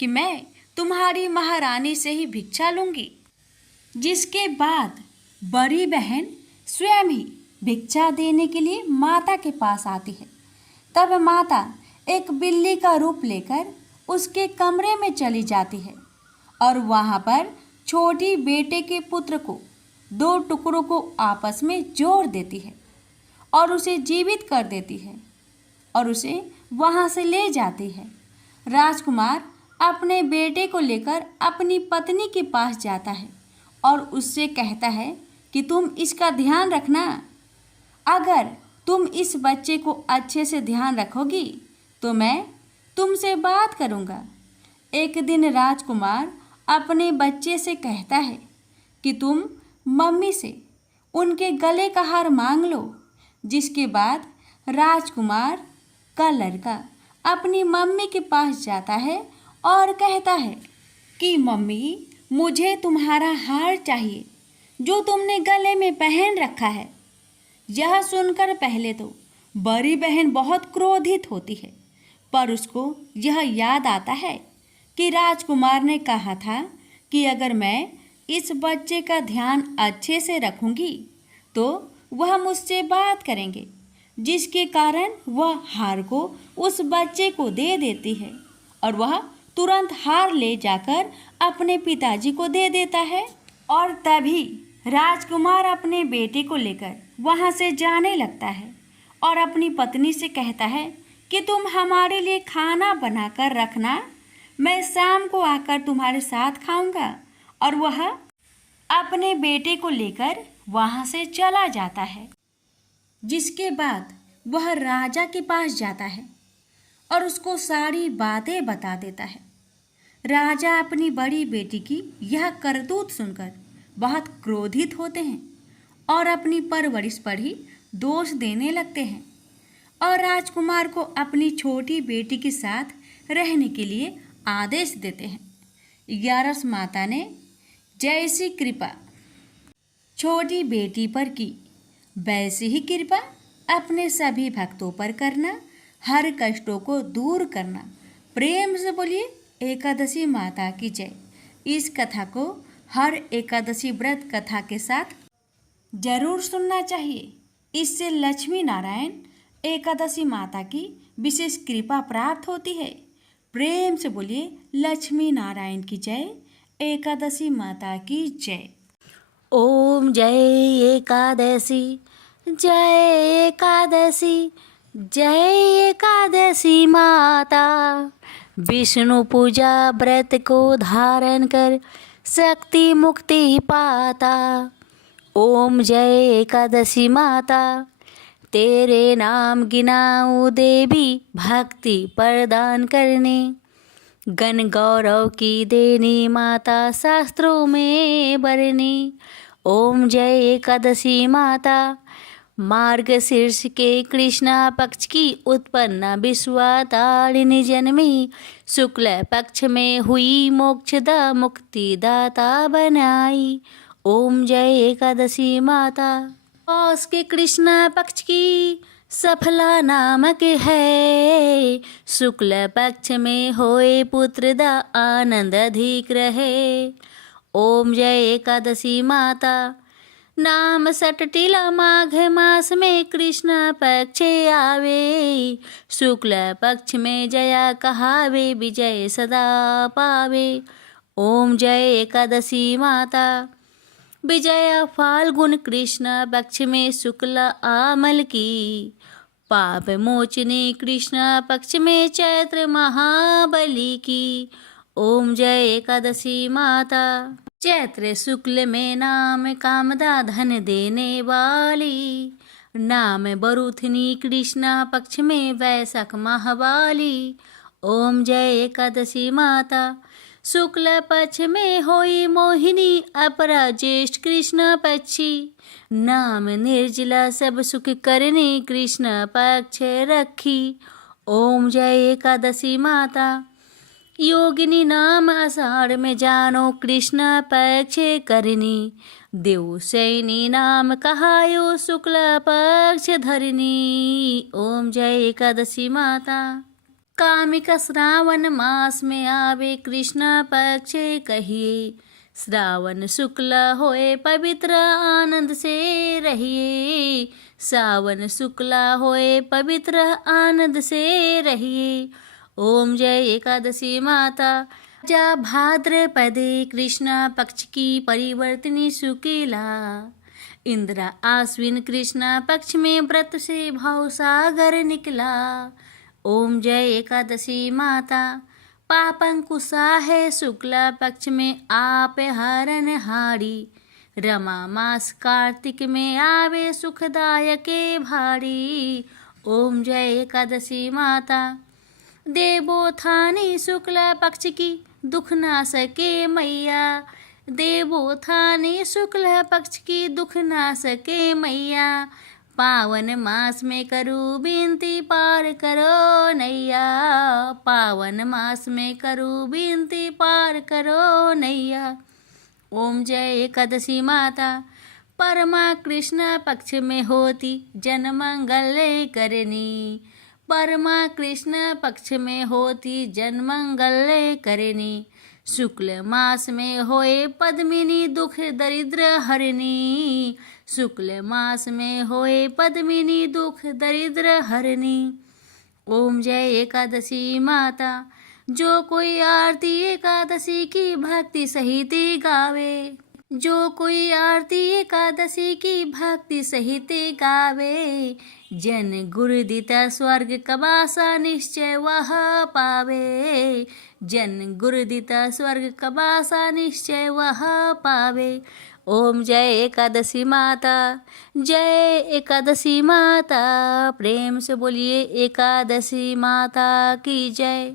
कि मैं तुम्हारी महारानी से ही भिक्षा लूँगी। जिसके बाद बड़ी बहन स्वयं ही भिक्षा देने के लिए माता के पास आती है। तब माता एक बिल्ली का रूप लेकर उसके कमरे में चली जाती है और वहाँ पर छोटी बेटे के पुत्र को 2 टुकड़ों को आपस में जोड़ देती है और उसे जीवित कर देती है और उसे वहाँ से ले जाती है। राजकुमार अपने बेटे को लेकर अपनी पत्नी के पास जाता है और उससे कहता है कि तुम इसका ध्यान रखना। अगर तुम इस बच्चे को अच्छे से ध्यान रखोगी तो मैं तुमसे बात करूँगा। एक दिन राजकुमार अपने बच्चे से कहता है कि तुम मम्मी से उनके गले का हार मांग लो। जिसके बाद राजकुमार का लड़का अपनी मम्मी के पास जाता है और कहता है कि मम्मी, मुझे तुम्हारा हार चाहिए जो तुमने गले में पहन रखा है। यह सुनकर पहले तो बड़ी बहन बहुत क्रोधित होती है, पर उसको यह याद आता है कि राजकुमार ने कहा था कि अगर मैं इस बच्चे का ध्यान अच्छे से रखूंगी तो वह मुझसे बात करेंगे। जिसके कारण वह हार को उस बच्चे को दे देती है और वह तुरंत हार ले जाकर अपने पिताजी को दे देता है। और तभी राजकुमार अपने बेटे को लेकर वहाँ से जाने लगता है और अपनी पत्नी से कहता है कि तुम हमारे लिए खाना बनाकर रखना, मैं शाम को आकर तुम्हारे साथ खाऊंगा। और वह अपने बेटे को लेकर वहाँ से चला जाता है। जिसके बाद वह राजा के पास जाता है और उसको सारी बातें बता देता है। राजा अपनी बड़ी बेटी की यह करतूत सुनकर बहुत क्रोधित होते हैं और अपनी परवरिश पर ही दोष देने लगते हैं और राजकुमार को अपनी छोटी बेटी के साथ रहने के लिए आदेश देते हैं। 11 माता ने जैसी कृपा छोटी बेटी पर की वैसी ही कृपा अपने सभी भक्तों पर करना, हर कष्टों को दूर करना। प्रेम से बोलिए एकादशी माता की जय। इस कथा को हर एकादशी व्रत कथा के साथ जरूर सुनना चाहिए। इससे लक्ष्मी नारायण एकादशी माता की विशेष कृपा प्राप्त होती है। प्रेम से बोलिए लक्ष्मी नारायण की जय, एकादशी माता की जय। ओम जय एकादशी, जय एकादशी, जय एकादशी माता। विष्णु पूजा व्रत को धारण कर शक्ति मुक्ति पाता। ओम जय एकादशी माता, तेरे नाम गिनाऊं देवी भक्ति प्रदान करने। गण गौरव की देनी माता शास्त्रों में बरनी। ओम जय एकादशी माता। मार्गशीर्ष के कृष्णा पक्ष की उत्पन्ना विश्वातारिणी जन्मी, शुक्ल पक्ष में हुई मोक्षदा मुक्तिदाता बनाई। ओम जय एकादशी माता। पौष के कृष्णा पक्ष की सफला नामक है, शुक्ल पक्ष में होए पुत्र दा आनंद अधिक रहे। ओम जय एकादशी माता। नाम सटटिला माघ मास में कृष्ण पक्ष आवे, शुक्ल पक्ष में जया कहावे विजय सदा पावे। ओम जय एकादशी माता। विजया फाल्गुन कृष्ण पक्ष में शुक्ल आमल की, पाप मोचनी कृष्ण पक्ष में चैत्र महाबली की। ओम जय एकादशी माता। चैत्र शुक्ल में नाम कामदा धन देने वाली, नाम बरुथनी कृष्णा पक्ष में वैशाख महावाली। ओम जय एकादशी माता। शुक्ल पक्ष में होई मोहिनी अपरा ज्येष्ठ कृष्ण पक्षी, नाम निर्जला सब सुख करने कृष्ण पक्ष रखी। ओम जय एकादशी माता। योगिनी नाम आषाढ़ में जानो कृष्ण पक्ष करनी, देव सैनी नाम कहायो शुक्ल पक्ष धरनी। ओम जय एकादशी माता। कामिक श्रावण मास में आवे कृष्ण पक्ष कहिए, श्रावण शुक्ल होए पवित्र आनंद से रहिए। सावन शुक्ल होए पवित्र आनंद से रहिए। ओम जय एकादशी माता। जा भाद्रपदे कृष्ण पक्ष की परिवर्तनी शुक्ला, इंद्रा आश्विन कृष्ण पक्ष में व्रत से भाव सागर निकला। ओम जय एकादशी माता। पापंकुशा है शुक्ला पक्ष में आप हरण हारी, रमा मास कार्तिक में आवे सुखदायक भारी। ओम जय एकादशी माता। देवोत्थानी शुक्ल पक्ष की दुख ना सके मैया, देवोत्थानी शुक्ल पक्ष की दुख ना सके मैया। पावन मास में करूँ विनती पार करो नैया, पावन मास में करूँ विनती पार करो नैया। ओम जय एकादशी माता। परमा कृष्ण पक्ष में होती जन मंगल करनी, परमा कृष्ण पक्ष में होती जन मंगल करनी। शुक्ल मास में होए पद्मिनी दुख दरिद्र हरनी, शुक्ल मास में होए पद्मिनी दुख दरिद्र हरनी। ओम जय एकादशी माता। जो कोई आरती एकादशी की भक्ति सहित गावे, जो कोई आरती एकादशी की भक्ति सहित गावे, जन गुरुदिता स्वर्ग कबासा निश्चय वह पावे, जन गुरुदिता स्वर्ग कबासा निश्चय वह पावे। ओम जय एकादशी माता। जय एकादशी माता। प्रेम से बोलिए एकादशी माता की जय।